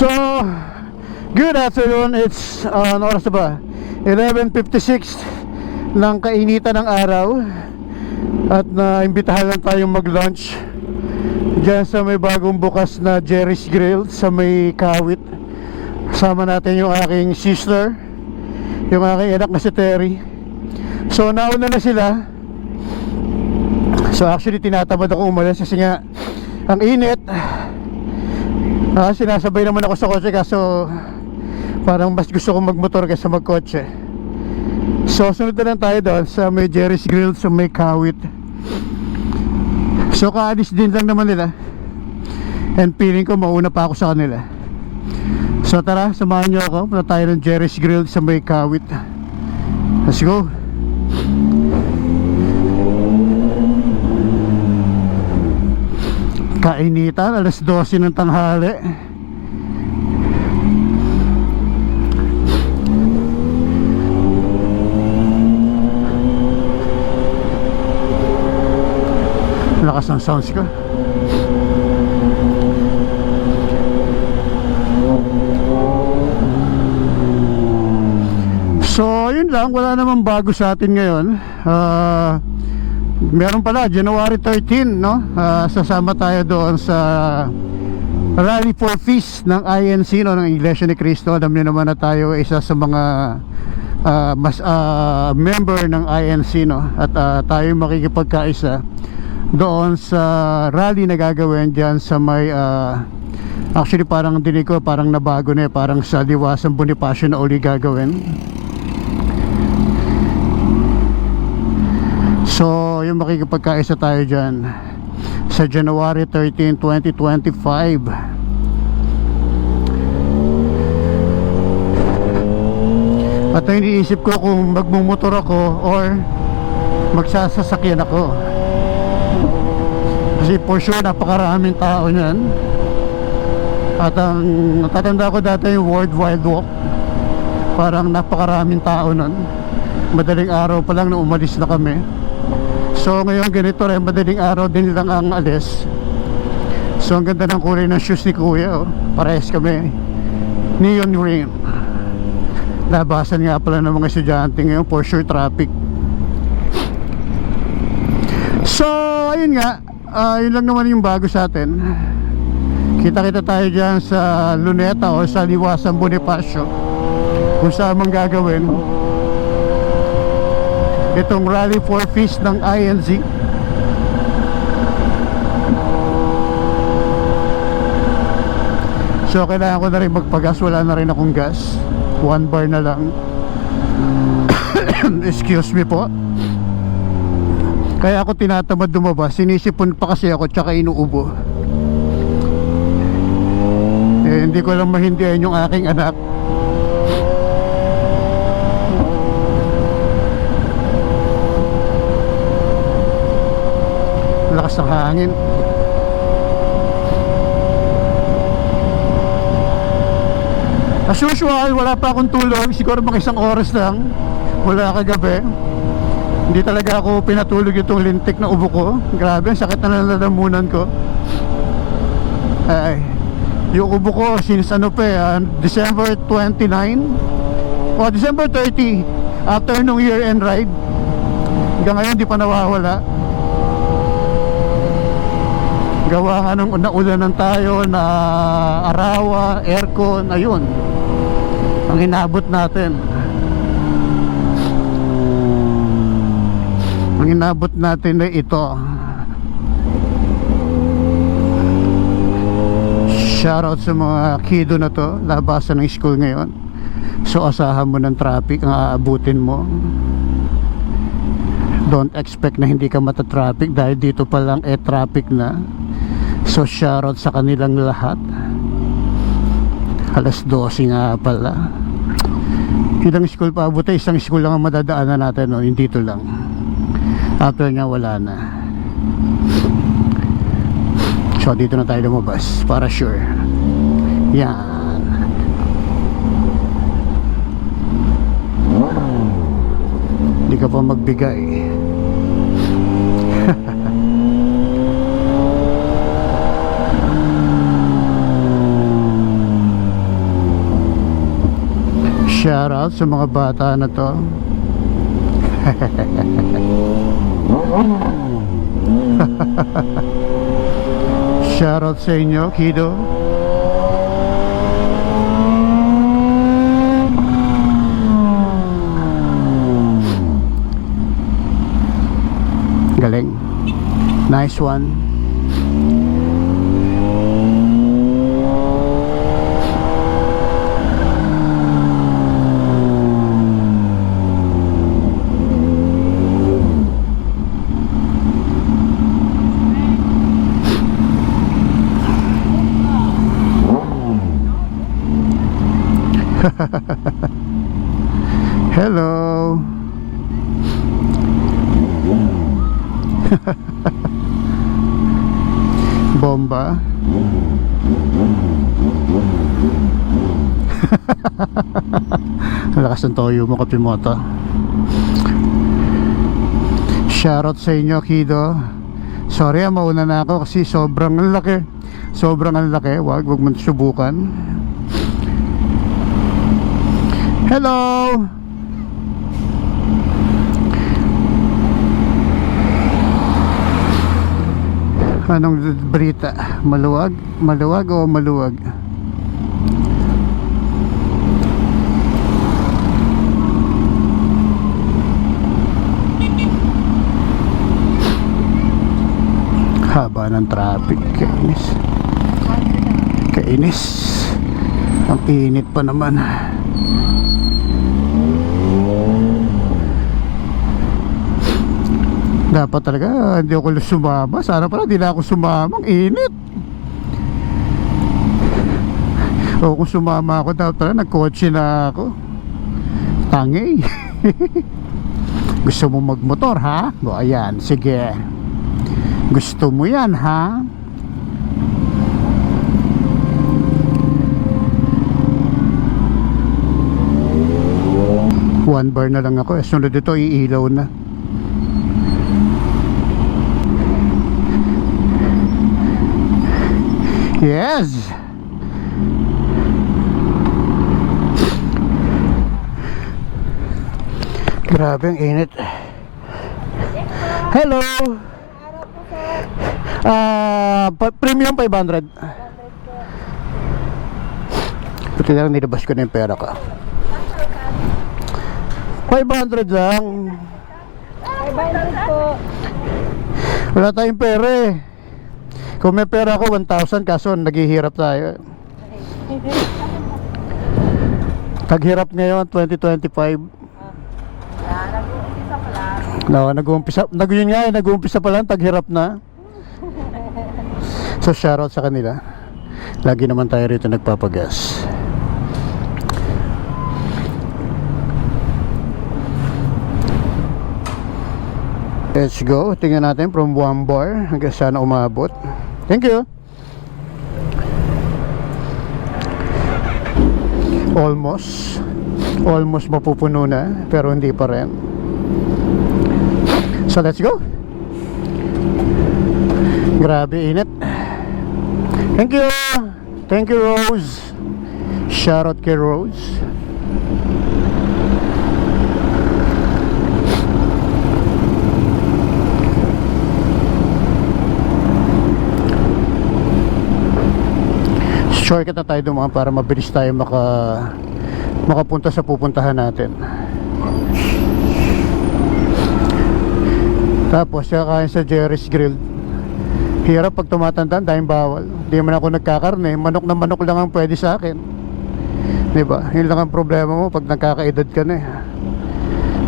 So, good afternoon. It's ano oras na ba? 11:56 ng kainitan ng araw. At naimbitahan lang tayong mag-lunch diyan sa may bagong bukas na Jerry's Grill sa may Kawit. Kasama natin yung aking sister, yung aking anak na si Terry. So nauna na sila. So actually tinatamad ako umalis kasi nga ang init. Sinasabay naman ako sa kotse kaso parang mas gusto ko magmotor kaysa magkotse. So sunod na lang tayo doon sa may Jerry's Grill sa may Kawit. So kaalis din lang naman nila, and feeling ko mauna pa ako sa kanila. So tara, samahan nyo ako. Punta tayo ng Jerry's Grill sa may Kawit. Let's go. Kainitan, alas 12 ng tanghali. Lakas ng sounds ko. So yun lang, wala namang bago sa atin ngayon. Meron pala January 13, no? Sasama tayo doon sa Rally for Peace ng INC, no? Ng Iglesia ni Cristo. Alam niyo naman na tayo isa sa mga member ng INC, no? At tayo makikipagkaisa doon sa rally na gagawin dyan sa may actually parang dinig ko parang nabago na parang sa Liwasang Bonifacio na uli gagawin. So yung makikipagkaisa tayo dyan sa January 13, 2025. At iniisip ko kung magmumotor ako or magsasasakyan ako, kasi for sure napakaraming tao niyan. At ang natatanda ko dati yung World Wide Walk, parang napakaraming tao nun. Madaling araw pa lang na umalis na kami. So ngayon ganito rin, madaling araw din lang ang alis. So ang ganda ng kulay ng shoes ni Kuya, oh. Parehas kami, neon green. Labasan nga pala ng mga estudyante ngayon, for sure traffic. So ayun nga, yun lang naman yung bago sa atin. Kita-kita tayo dyan sa Luneta o sa Liwasang Bonifacio, kung saan mang gagawin itong Rally for Peace ng INC. So kailangan ko na rin magpagas. Wala na rin akong gas, 1 bar na lang. Excuse me po. Kaya ako tinatamad lumabas. Sinisipon pa kasi ako tsaka inuubo. Hindi ko lang mahindihan yung aking anak. Lakas ng hangin. As usual, wala pa akong tulog. Siguro mga 1 oras lang. Wala kagabi. Hindi talaga ako pinatulog itong lintik na ubo ko. Grabe, sakit na nalalamunan ko. Ay, yung ubo ko since ano pa December 29 o December 30, after nung year-end ride, hanggang ngayon di pa nawawala. Gawa nga nung naulanan tayo na arawa, aircon, ayun ang inabot natin. Ang inabot natin na ito. Shoutout sa mga kiddo na to, labasan ng school ngayon. So asahan mo ng traffic ang aabutin mo. Don't expect na hindi ka matatraffic dahil dito pa lang traffic na. So shoutout sa kanilang lahat. Alas 12 nga pala. Ilang school pa abutin? Isang school lang ang madadaanan natin, no? Yung dito lang. After nga wala na. So dito na tayo lumabas para sure. Yan. Hindi ka pa magbigay. Shoutout sa mga bata na to. Shoutout sa inyo, kiddo. Galing. Nice one. Hello. Bomba. Ang lakas ng toyo mo, Kapimoto. Shoutout sa inyo, kiddo. Sorry, mauna na ako kasi sobrang laki. Sobrang laki. Wag mo subukan. Hello. Anong berita? Maluwag? Maluwag o maluwag? Haba ng traffic. Kainis. Kainis. Ang init pa naman. Dapat talaga hindi ako sumama. Sana pala hindi na ako sumama. Ang init. O kung sumama ako, dapat pala nagkotse na ako. Tangi. Gusto mo magmotor, ha? O ayan, sige. Gusto mo yan, ha? One bar na lang ako. Sunod ito, iilaw na. Yes. Grabe ang init. Hello. Premium 500. Pati na lang nilabas ko na yung pera ko. 500 lang. 500 po. Wala tayong pera eh. Kung may pera ako 1,000, kaso naghihirap tayo. Taghirap ngayon 2025. Nag-uumpisa pa lang, taghirap na. So shoutout sa kanila. Lagi naman tayo rito nagpapagas. Let's go. Tingnan natin from 1 bar hanggang sana umabot. Thank you. Almost mapupuno na, pero hindi pa rin. So let's go. Grabe init. Thank you. Thank you, Rose. Shout out kay Rose. Shortcut na tayo dumaan para mabilis tayo makapunta sa pupuntahan natin. Tapos kakain sa Jerry's Grill. Hirap pag tumatanda, dahil bawal. Hindi man ako nagkakarne. Manok na manok lang ang pwede sa akin. Diba? Yun lang ang problema mo pag nagkakaedad ka na eh.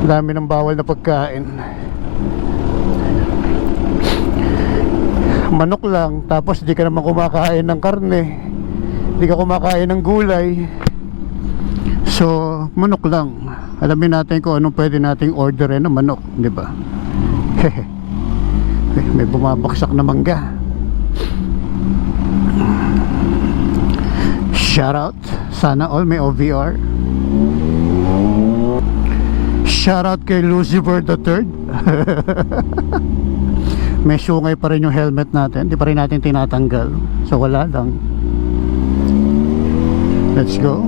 Dami ng bawal na pagkain. Manok lang, tapos di ka naman kumakain ng karne, di ka kumakain ng gulay. So manok lang. Alamin natin kung anong pwede nating orderin na manok, di ba? May bumabaksak na mangga. Shout out. Sana all may OVR. Shout out kay Lucifer the Third. May sungay pa rin yung helmet natin. Di pa rin natin tinatanggal. So wala lang. Let's go.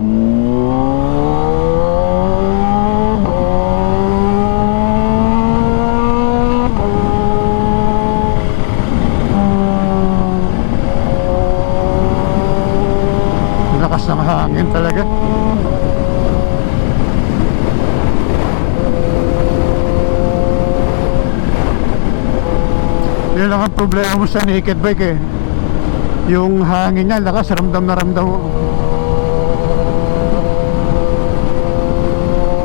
lakas ng hangin talaga. Yun lang ang problema mo sa naked bike eh. Yung hangin niya, lakas, ramdam na ramdam mo.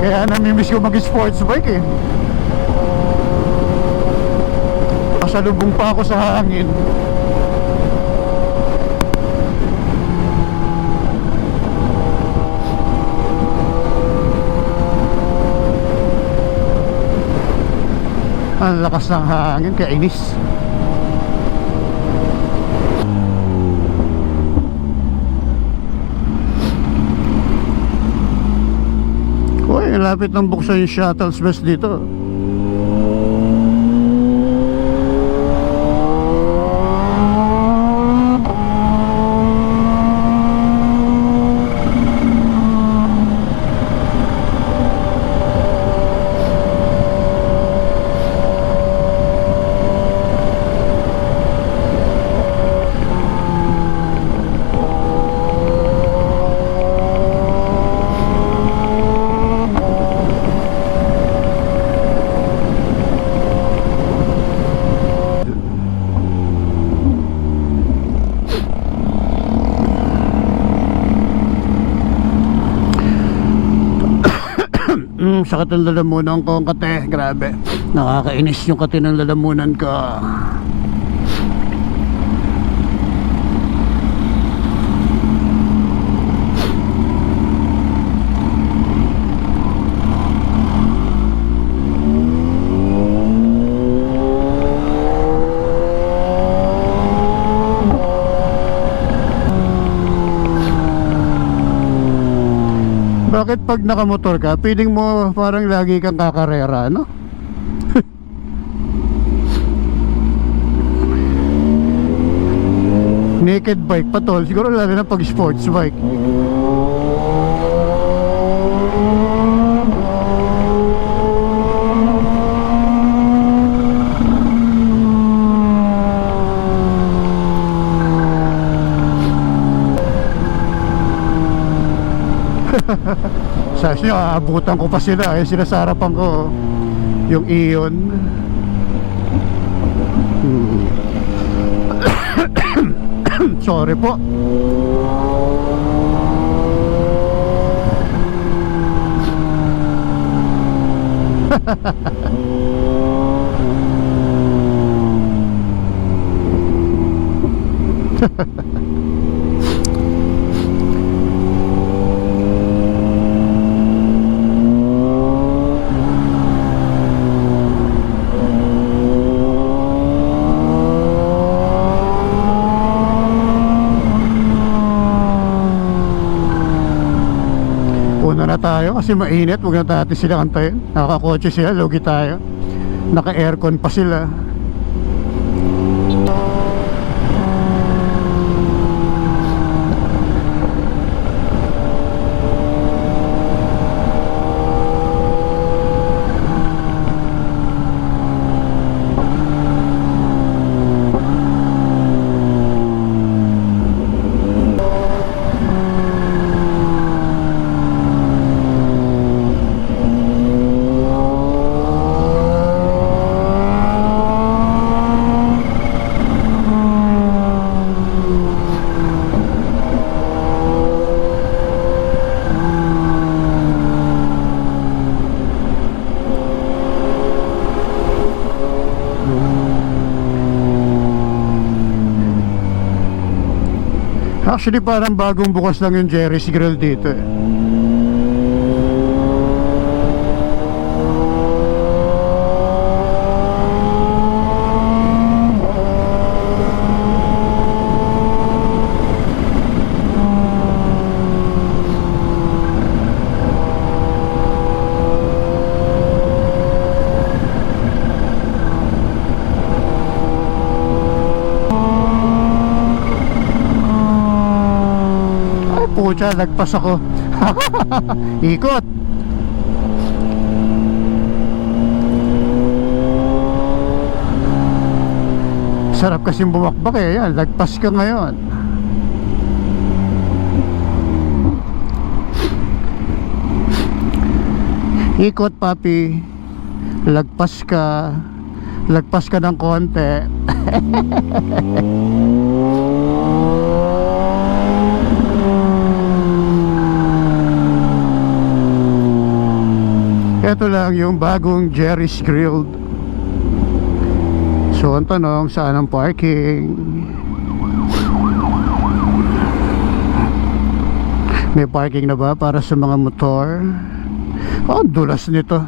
Kaya namimiss ko mag-sports bike eh. Pasalubong pa ako sa hangin. Ang lakas ng hangin, kaya inis. Uy, lapit ng buksan yung shuttles bus dito. Sakit ang lalamunan ko, kate. Grabe, nakakainis yung kate ng lalamunan ko. Bakit pag nakamotor ka, feeling mo parang lagi kang kakarera, no? Naked bike pa tol, siguro lalo na pag sports bike. Sabi niya, aabutan ko pa sila. Sila sa harapan ko, yung Ion. Sorry po. Una na tayo kasi mainit, huwag na natin sila kantayin. Nakakotse sila, lugi tayo. Naka-aircon pa sila. Actually parang bagong bukas lang yung Jerry's Grill dito eh. Pucha, nagpas ako. Ikot. Sarap kasing bumakbak eh. Yan, nagpas ka ngayon. Ikot, papi. Lagpas ka. Lagpas ka ng konti. Ito lang yung bagong Jerry's Grilled. So ang tanong, saan ang parking? May parking na ba para sa mga motor? Oh, dulas nito.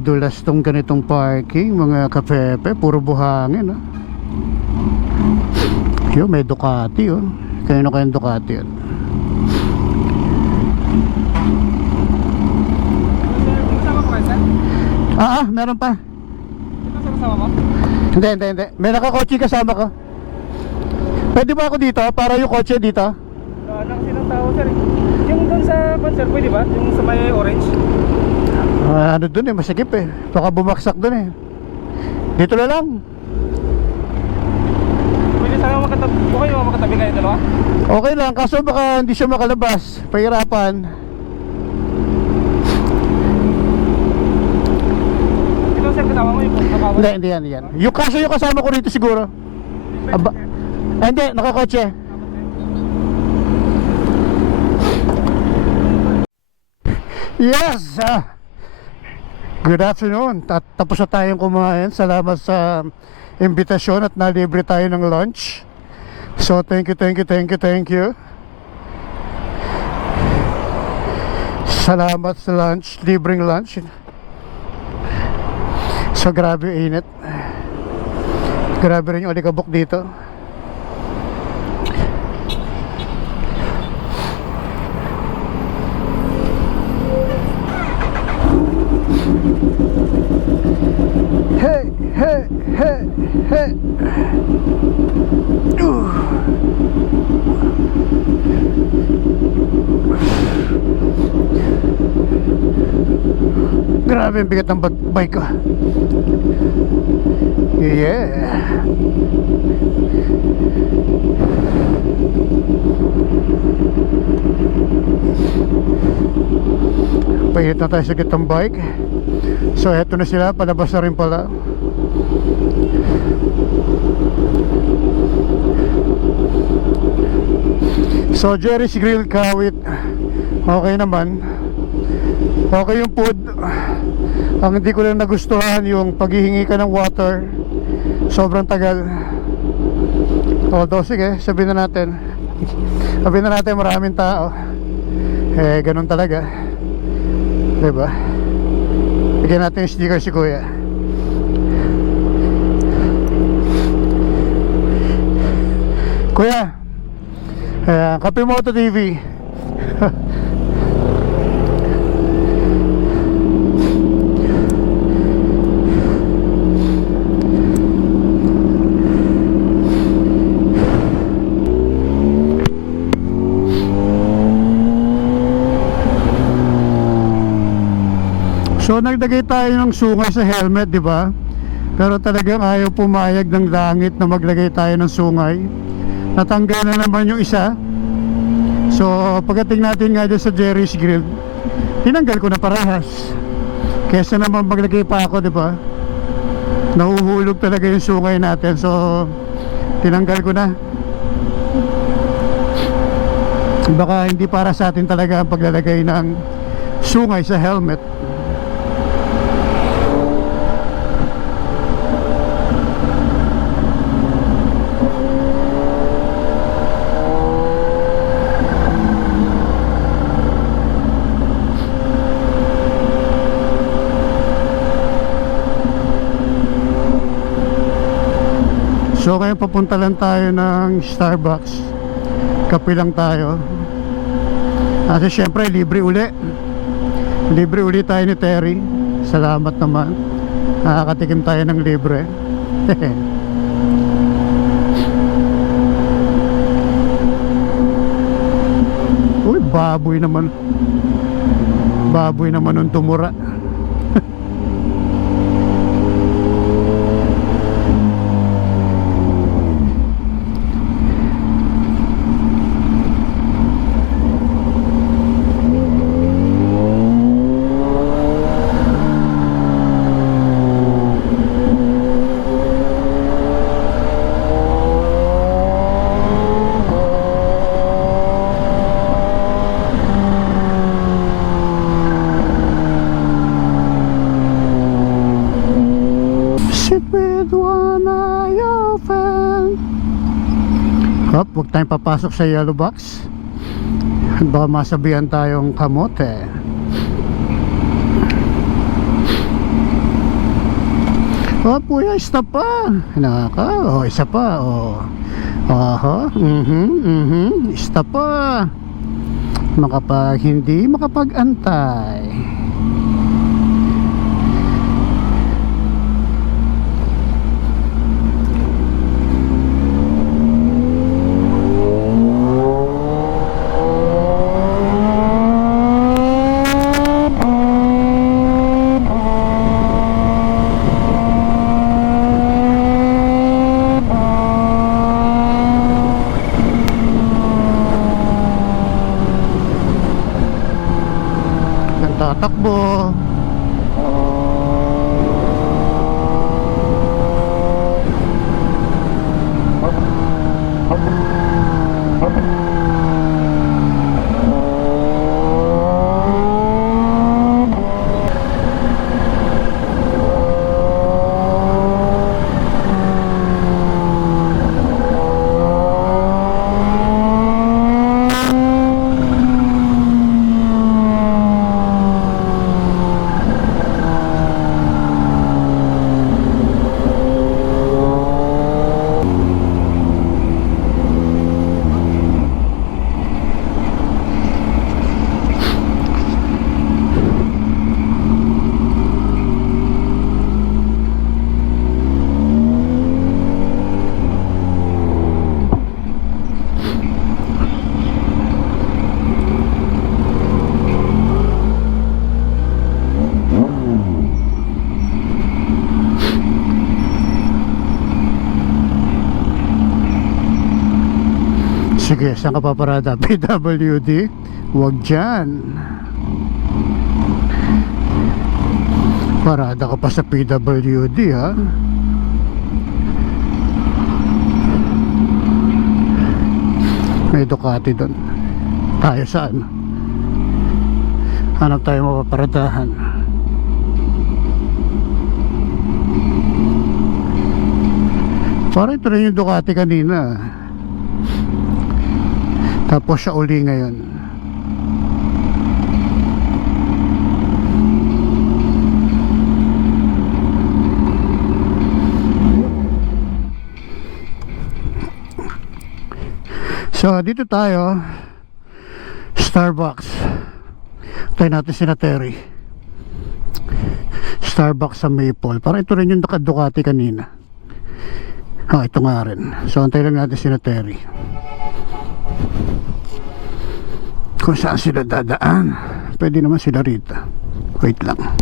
Dulas tong ganitong parking, mga kapepe, puro buhangin. Yo, may Ducati. Kaya kayong Ducati yan? Meron pa. Ito sa kasama mo? Hindi. May nakakotse kasama ko. Pwede ba ako dito? Para yung kotse dito? Nang sinong tao sir? Yung doon sa concert pwede ba? Yung sa may orange? Ano dun masikip baka bumaksak dun Dito na lang. Pwede sana okay mo makatabi kayo dalawa? Okay lang, kaso baka hindi siya makalabas. Pahirapan. Ito sir kasama mo yung kasama? Hindi yan. Yung kaso yung kasama ko rito siguro. Hindi, nakakotse. Yes! Good afternoon. Tapos na tayong kumain. Salamat sa imbitasyon at nalibre tayo ng lunch. So thank you. Salamat sa lunch, libreng lunch. So grabe yung init. Grabe rin yung alikabok dito. Hey. Grabe ang bigat ng bike ko. Yeah. Pahit na tayo sa gitang bike. So eto na sila, palabas na rin pala. So Jerry's Grill Kawit, okay naman. Okay yung food. Ang hindi ko lang nagustuhan yung paghihingi ka ng water. Sobrang tagal. Although sige, sabihin na natin maraming tao. Ganun talaga, diba? Bigyan natin yung sticker si kuya. Kuya, Kape Moto TV. So nagdagay tayo ng sungay sa helmet, di ba? Pero talagang ayaw pumayag ng langit na maglagay tayo ng sungay. Natanggal na naman yung isa. So pagdating natin nga dyan sa Jerry's Grill, tinanggal ko na parehas. Kesa naman maglagay pa ako, di ba? Nahuhulog talaga yung sungay natin. So tinanggal ko na. Baka hindi para sa atin talaga ang paglalagay ng sungay sa helmet. So ngayon papunta lang tayo ng Starbucks. Kape lang tayo. Kasi syempre libre uli. Libre uli tayo ni Terry. Salamat naman. Nakakatikim tayo ng libre. Uy, baboy naman. Baboy naman nung tumura. Hop, huwag tayong papasok sa yellow box. Baka masabihan tayong kamote. Hop, kuya, stop pa. Naka, isa pa, aha, stop pa. Hindi makapag-antay. Tatakbo. Sige, saan ka paparada? PWD? Huwag dyan. Parada ka pa sa PWD, ha? May Ducati doon. Tayo saan? Hanap tayo mapaparadahan. Parang ito rin yung Ducati kanina. Tapos siya uli ngayon. So dito tayo, Starbucks. Tayo natin si Terry. Starbucks sa Maple. Parang ito rin yung Ducati kanina. Ito nga rin. So antay lang natin si Terry. Kung saan sila dadaan, pwede naman sila rito. Wait lang.